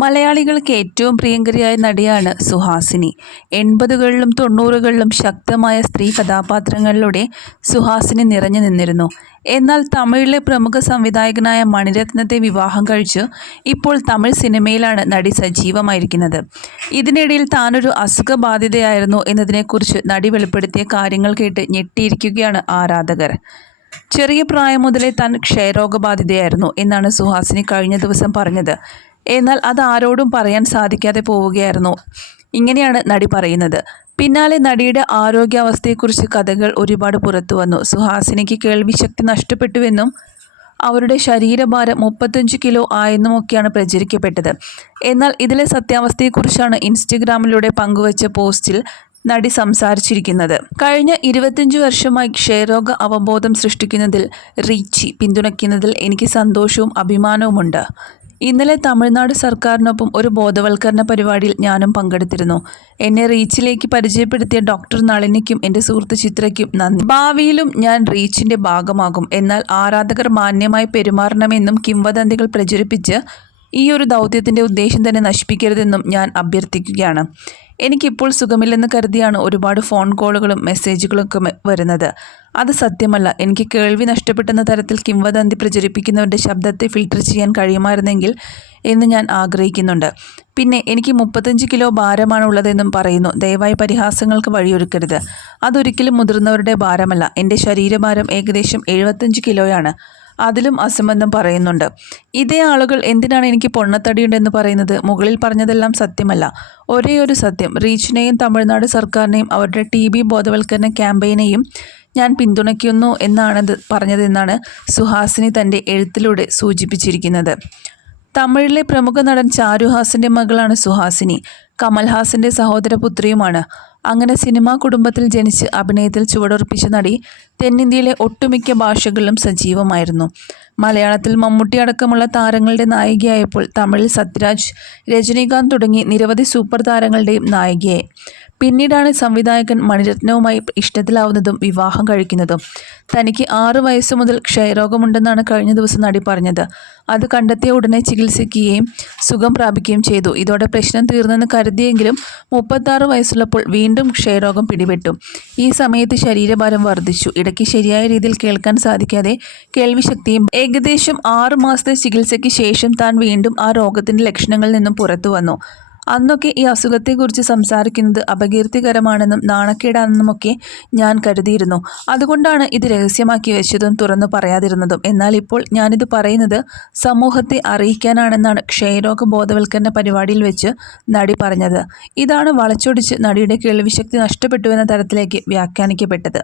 മലയാളികൾക്ക് ഏറ്റവും പ്രിയങ്കരിയായ നടിയാണ് സുഹാസിനി. എൺപതുകളിലും തൊണ്ണൂറുകളിലും ശക്തമായ സ്ത്രീ കഥാപാത്രങ്ങളിലൂടെ സുഹാസിനി നിറഞ്ഞു നിന്നിരുന്നു. എന്നാൽ തമിഴിലെ പ്രമുഖ സംവിധായകനായ മണിരത്നത്തെ വിവാഹം കഴിച്ച് ഇപ്പോൾ തമിഴ് സിനിമയിലാണ് നടി സജീവമായിരിക്കുന്നത്. ഇതിനിടയിൽ താനൊരു അസുഖബാധിതയായിരുന്നു എന്നതിനെക്കുറിച്ച് നടി വെളിപ്പെടുത്തിയ കാര്യങ്ങൾ കേട്ട് ഞെട്ടിയിരിക്കുകയാണ് ആരാധകർ. ചെറിയ പ്രായം മുതലേ താൻ ക്ഷയരോഗബാധിതയായിരുന്നു എന്നാണ് സുഹാസിനി കഴിഞ്ഞ ദിവസം പറഞ്ഞത്. എന്നാൽ അത് ആരോടും പറയാൻ സാധിക്കാതെ പോവുകയായിരുന്നു. ഇങ്ങനെയാണ് നടി പറയുന്നത്. പിന്നാലെ നടിയുടെ ആരോഗ്യാവസ്ഥയെക്കുറിച്ച് കഥകൾ ഒരുപാട് പുറത്തു വന്നു. സുഹാസിനിക്ക് കേൾവിശക്തി നഷ്ടപ്പെട്ടുവെന്നും അവരുടെ ശരീരഭാരം മുപ്പത്തഞ്ച് കിലോ ആയെന്നുമൊക്കെയാണ് പ്രചരിക്കപ്പെട്ടത്. എന്നാൽ ഇതിലെ സത്യാവസ്ഥയെക്കുറിച്ചാണ് ഇൻസ്റ്റഗ്രാമിലൂടെ പങ്കുവച്ച പോസ്റ്റിൽ നടി സംസാരിച്ചിരിക്കുന്നത്. കഴിഞ്ഞ ഇരുപത്തിയഞ്ച് വർഷമായി ക്ഷയരോഗ അവബോധം സൃഷ്ടിക്കുന്നതിൽ റീച്ചി പിന്തുണയ്ക്കുന്നതിൽ എനിക്ക് സന്തോഷവും അഭിമാനവുമുണ്ട്. ഇന്നലെ തമിഴ്നാട് സർക്കാരിനൊപ്പം ഒരു ബോധവൽക്കരണ പരിപാടിയിൽ ഞാനും പങ്കെടുത്തിരുന്നു. എന്നെ റീച്ചിലേക്ക് പരിചയപ്പെടുത്തിയ ഡോക്ടർ നളിനിക്കും എന്റെ സുഹൃത്ത് ചിത്രയ്ക്കും നന്ദി. ഭാവിയിലും ഞാൻ റീച്ചിന്റെ ഭാഗമാകും. എന്നാൽ ആരാധകർ മാന്യമായി പെരുമാറണമെന്നും കിംവദന്തികൾ പ്രചരിപ്പിച്ച് ഈ ഒരു ദൗത്യത്തിന്റെ ഉദ്ദേശം തന്നെ നശിപ്പിക്കരുതെന്നും ഞാൻ അഭ്യർത്ഥിക്കുകയാണ്. എനിക്കിപ്പോൾ സുഖമില്ലെന്ന് കരുതിയാണ് ഒരുപാട് ഫോൺ കോളുകളും മെസ്സേജുകളൊക്കെ വരുന്നത്. അത് സത്യമല്ല. എനിക്ക് കേൾവി നഷ്ടപ്പെട്ടെന്ന തരത്തിൽ കിംവദന്തി പ്രചരിപ്പിക്കുന്നവരുടെ ശബ്ദത്തെ ഫിൽട്ടർ ചെയ്യാൻ കഴിയുമായിരുന്നെങ്കിൽ എന്ന് ഞാൻ ആഗ്രഹിക്കുന്നുണ്ട്. പിന്നെ എനിക്ക് മുപ്പത്തഞ്ച് കിലോ ഭാരമാണ് ഉള്ളതെന്നും പറയുന്നു. ദയവായി പരിഹാസങ്ങൾക്ക് വഴിയൊരുക്കരുത്. അതൊരിക്കലും മുതിർന്നവരുടെ ഭാരമല്ല. എന്റെ ശരീരഭാരം ഏകദേശം എഴുപത്തഞ്ച് കിലോയാണ് അതിലും അസംബന്ധം പറയുന്നുണ്ട്. ഇതേ ആളുകൾ എന്തിനാണ് എനിക്ക് പൊണ്ണത്തടിയുണ്ടെന്ന് പറയുന്നത്? മുകളിൽ പറഞ്ഞതെല്ലാം സത്യമല്ല. ഒരേ ഒരു സത്യം. റീച്ചിനെയും തമിഴ്നാട് സർക്കാരിനെയും അവരുടെ ടി ബി ബോധവൽക്കരണ ക്യാമ്പയിനെയും ഞാൻ പിന്തുണയ്ക്കുന്നു എന്നാണ് പറഞ്ഞതെന്നാണ് സുഹാസിനി തന്റെ എഴുത്തിലൂടെ സൂചിപ്പിച്ചിരിക്കുന്നത്. തമിഴിലെ പ്രമുഖ നടൻ ചാരുഹാസിന്റെ മകളാണ് സുഹാസിനി. കമൽഹാസന്റെ സഹോദരപുത്രിയുമാണ്. അങ്ങനെ സിനിമാ കുടുംബത്തിൽ ജനിച്ച് അഭിനയത്തിൽ ചുവടുറപ്പിച്ച നടി തെന്നിന്ത്യയിലെ ഒട്ടുമിക്ക ഭാഷകളിലും സജീവമായിരുന്നു. മലയാളത്തിൽ മമ്മൂട്ടി അടക്കമുള്ള താരങ്ങളുടെ നായികയായപ്പോൾ തമിഴിൽ സത്യരാജ് രജനീകാന്ത് തുടങ്ങി നിരവധി സൂപ്പർ താരങ്ങളുടെയും നായികയായി. പിന്നീടാണ് സംവിധായകൻ മണിരത്നവുമായി ഇഷ്ടത്തിലാവുന്നതും വിവാഹം കഴിക്കുന്നതും. തനിക്ക് ആറു വയസ്സു മുതൽ ക്ഷയരോഗമുണ്ടെന്നാണ് കഴിഞ്ഞ ദിവസം നടി പറഞ്ഞത്. അത് കണ്ടെത്തിയ ഉടനെ ചികിത്സിക്കുകയും സുഖം പ്രാപിക്കുകയും ചെയ്തു. ഇതോടെ പ്രശ്നം തീർന്നെന്ന് കരുതിയെങ്കിലും മുപ്പത്താറ് വയസ്സുള്ളപ്പോൾ വീണ്ടും ക്ഷയരോഗം പിടിപെട്ടു. ഈ സമയത്ത് ശരീരഭാരം വർദ്ധിച്ചു. ഇടയ്ക്ക് ശരിയായ രീതിയിൽ കേൾക്കാൻ സാധിക്കാതെ കേൾവിശക്തിയും ഏകദേശം ആറ് മാസത്തെ ചികിത്സയ്ക്ക് ശേഷം താൻ വീണ്ടും ആ രോഗത്തിന്റെ ലക്ഷണങ്ങളിൽ നിന്നും പുറത്തു വന്നു. അന്നൊക്കെ ഈ അസുഖത്തെക്കുറിച്ച് സംസാരിക്കുന്നത് അപകീർത്തികരമാണെന്നും നാണക്കേടാണെന്നുമൊക്കെ ഞാൻ കരുതിയിരുന്നു. അതുകൊണ്ടാണ് ഇത് രഹസ്യമാക്കി വെച്ചതും തുറന്നു പറയാതിരുന്നതും. എന്നാൽ ഇപ്പോൾ ഞാനിത് പറയുന്നത് സമൂഹത്തെ അറിയിക്കാനാണെന്നാണ് ക്ഷയരോഗ ബോധവൽക്കരണ പരിപാടിയിൽ വെച്ച് നടി പറഞ്ഞത്. ഇതാണ് വളച്ചൊടിച്ച് നടിയുടെ കേൾവിശക്തി നഷ്ടപ്പെട്ടു എന്ന തരത്തിലേക്ക് വ്യാഖ്യാനിക്കപ്പെട്ടത്.